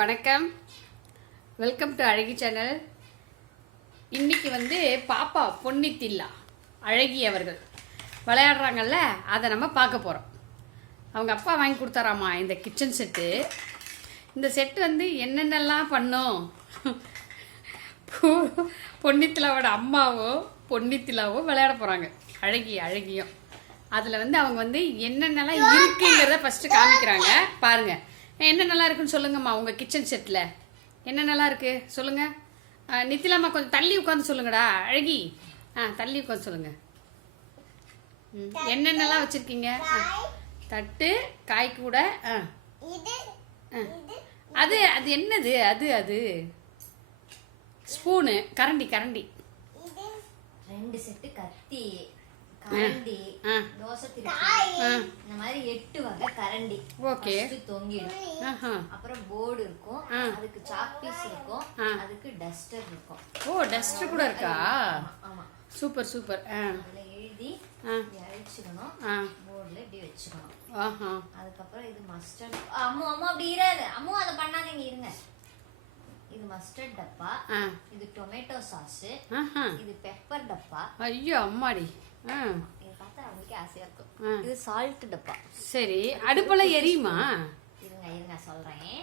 வணக்கம், welcome to அழகி channel. இன்னைக்கு வந்து பாப்பா பொன்னித்தில்லா அழகி அவர்கள் விளையாடுறாங்கல்ல, அதை நம்ம பார்க்க போகிறோம். அவங்க அப்பா வாங்கி கொடுத்தாராமா இந்த கிச்சன் செட்டு. இந்த செட்டு வந்து என்னென்னலாம் பண்ணும், பொன்னித்திலாவோட அம்மாவும் பொன்னித்திலாவும் விளையாட போகிறாங்க, அழகியும். அதில் வந்து அவங்க வந்து என்னென்னலாம் இருக்குங்கிறத ஃபஸ்ட்டு காமிக்கிறாங்க. பாருங்கள், என்னென்னலாம் இருக்குன்னு சொல்லுங்கம்மா. உங்கள் கிச்சன் செட்டில் என்னென்னலாம் இருக்குது சொல்லுங்கள். நித்திலாம்மா கொஞ்சம் தள்ளி உட்காந்து சொல்லுங்கடா. அழகி தள்ளி உட்காந்து சொல்லுங்கள். என்னென்னலாம் வச்சுருக்கீங்க? தட்டு, காய் கூட. அது அது என்னது? அது அது ஸ்பூனு, கரண்டி 2 செட்டு கத்தி, கரண்டி, தோசை திருப்பி, இந்த மாதிரி 8 வகை கரண்டி. ஓகே, தொங்கிடும். அப்புறம் போர்டு இருக்கும், அதுக்கு சாக் பீஸ் இருக்கும், அதுக்கு டஸ்டர் இருக்கும். ஓ, டஸ்டர் கூட இருக்கா? ஆமா, சூப்பர் சூப்பர். அதுல எழுதி அழிச்சுக்கணும், போர்டுல இப்படி வச்சுக்கணும். அதுக்கப்புறம் இது மஸ்டர்ட். அம்மு அப்படி இராது, அம்மு அதை பண்ணாதீங்க, இருங்க. இது மஸ்டர்ட் டப்பா, இது டொமேட்டோ சாஸ், இது பெப்பர் டப்பா. ஐயோ அம்மாடி, இதை பார்த்தா அவங்களுக்கே ஆசையா இருக்கும். இது சால்ட் டப்பா. சரி, அடுப்பெல்லாம் எரியுமா? இருங்க சொல்றேன்.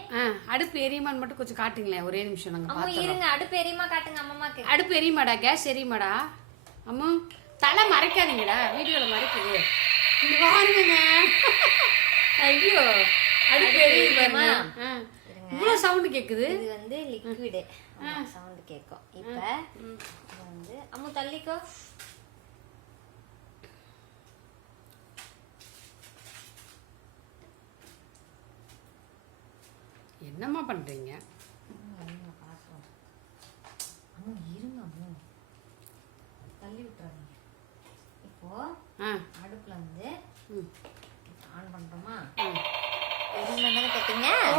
அடுப்பு எரியுமான்னு மட்டும் கொஞ்சம் காட்டுங்களேன், ஒரே நிமிஷம். நாங்க பார்த்தோம். இருங்க, அடுப்பு எரியுமா காட்டுங்க அம்மாக்கு. அடுப்பு எரியுமாடா? கேஸ் எரியுமாடா? அம்மா தலை மறைக்காதீங்கடா, வீடியோல மறைக்குது. இங்க பாருங்க. ஐயோ, அடுப்பு எரியுமா? இவ்வளவு சவுண்ட் கேக்குது. இது வந்து லிக்விட் சவுண்ட் கேக்கும். இப்ப இது வந்து அம்மு தள்ளிக்கோ. என்னம்மா பண்றீங்க? அம்மு இருங்க, அம்மு தள்ளி விட்டுறாதீங்க. இப்போ அடுப்புல வந்து ஆன் பண்றோமா?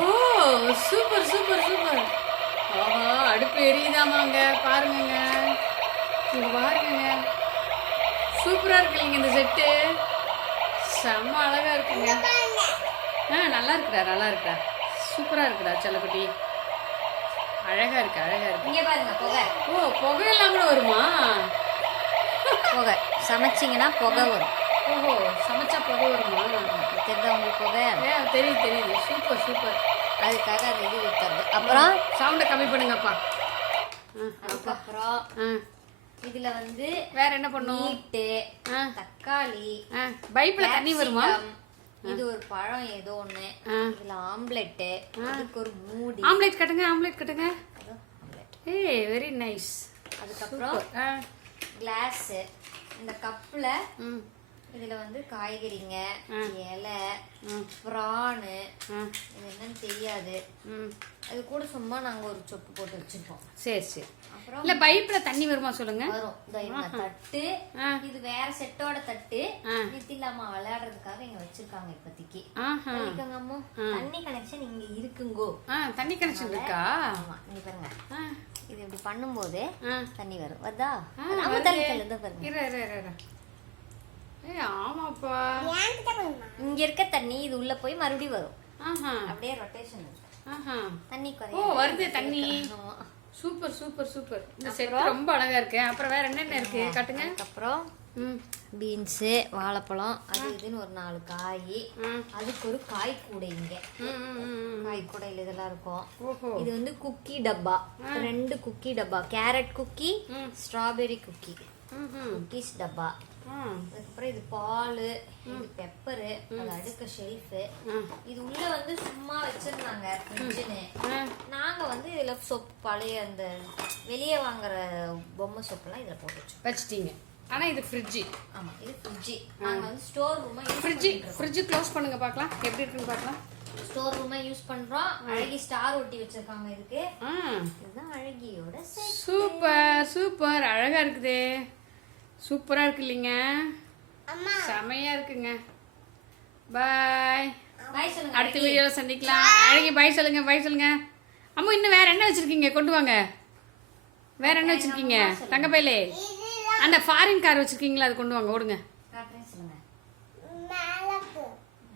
ஓ, சூப்பர் சூப்பர் சூப்பர். ஆஹா, அடுப்பு எரியுதாமாங்க, பாருங்க. இங்க பாருங்க, சூப்பரா இருக்குங்க இந்த செட்டு. செம்ம அழகா இருக்குங்க. நல்லா இருக்குடா, சூப்பரா இருக்குடா செல்லக்குட்டி. அழகா இருக்கு. இங்க பாருங்க, புகை. ஓ, புகையெல்லாம் கூட வருமா? புகை சமைச்சிங்கன்னா புகை வரும். ஓஹோ, சமைச்சா புகை வருமா? தெரியுதா உங்களுக்கு புகை? தெரியுது. சூப்பர். அதுக்காக அது இது ஊற்றுறது. அப்புறம் சவுண்டை கம்மி பண்ணுங்கப்பா. அதுக்கப்புறம் இதுல வந்து வேற என்ன பண்ணும்? மீட்டு, தக்காளி, பைப்ல தண்ணி வருமா? இது ஒரு பழம் ஏதோ ஒண்ணு. இதுல ஆம்லெட், அதுக்கு ஒரு மூடி. ஆம்லெட் கட்டுங்க. ஏய், வெரி நைஸ். அதுக்கப்புறம் கிளாஸ், இந்த கப்ல இதுல வந்து காய்கறிங்க, இலை, பிரானு, இது என்னன்னு தெரியாது. அது கூட சும்மா நாங்க ஒரு சொப்பு போட்டு வச்சிருப்போம். சரி. அப்புறம் இல்ல பைப்ல தண்ணி வருமா சொல்லுங்க. வரும். தட்டு, இது வேற செட்டோட தட்டு. நித்திலாமா விளையாடுறதுக்காக இங்க வச்சிருக்காங்க இப்போதைக்கு. அம்மா தண்ணி கனெக்ஷன் இங்க இருக்குங்கோ. தண்ணி கனெக்ஷன் இருக்கா? ஆமா, இங்க பாருங்க. இது இப்படி பண்ணும்போது தண்ணி வரும். வருதா? பாருங்க. ஆமாப்பா, இங்க இருக்க தண்ணி இது உள்ள போய் மறுபடியும் வரும். அப்படியே ரொட்டேஷன் தண்ணி வருது தண்ணி. சூப்பர். இந்த செட் ரொம்ப அழகா இருக்கு. அப்புறம் வேற என்னென்ன இருக்கு காட்டுங்க. அப்புறம் பீன்ஸ், வாழைப்பழம், அது இதுன்னு ஒரு 4 காய். அதுக்கு ஒரு காய் கூடை. இங்க காய் கூடையில இதெல்லாம் இருக்கும். இது வந்து குக்கி டப்பா, 2 குக்கி டப்பா. Carrot cookie, strawberry cookie, cookies டப்பா. அதுக்கப்புறம் இது பால், இது பெப்பரு, அது அடுக்க ஷெல்ஃபு. இது உள்ள வந்து சும்மா வச்சிருந்தாங்க ஃப்ரிட்ஜுன்னு. நாங்க வந்து இதுல சொப்பு, பழைய அந்த வெளியே வாங்குற பொம்மை சொப்பெல்லாம் இதுல போட்டு வச்சிட்டீங்க. ஆனா இது ஃப்ரிட்ஜ். ஆமா, இது ஃப்ரிட்ஜ். நாங்க வந்து ஸ்டோர் ரூமா ஃப்ரிட்ஜ் க்ளோஸ் பண்ணுங்க பார்க்கலாம் எப்படி இருக்குன்னு பார்க்கலாம். ஸ்டோர் ரூமா யூஸ் பண்றோம். அழகி ஸ்டார் ஒட்டி வச்சிருக்காங்க இதுக்கு. இதுதான் அழகியோட சூப்பர் அழகா இருக்குதே. சூப்பரா இருக்கு இல்லைங்க, செமையா இருக்குங்க. பாய். அடுத்த வீடியோல சந்திக்கலாம். அழகி பாய் சொல்லுங்க. அம்மா இன்னும் வேற என்ன வச்சிருக்கீங்க? கொண்டு வாங்க. வேற என்ன வச்சிருக்கீங்க? தங்கப்பையிலே அந்த ஃபாரின் கார் வச்சிருக்கீங்களா? அது கொண்டு வாங்க, ஓடுங்க.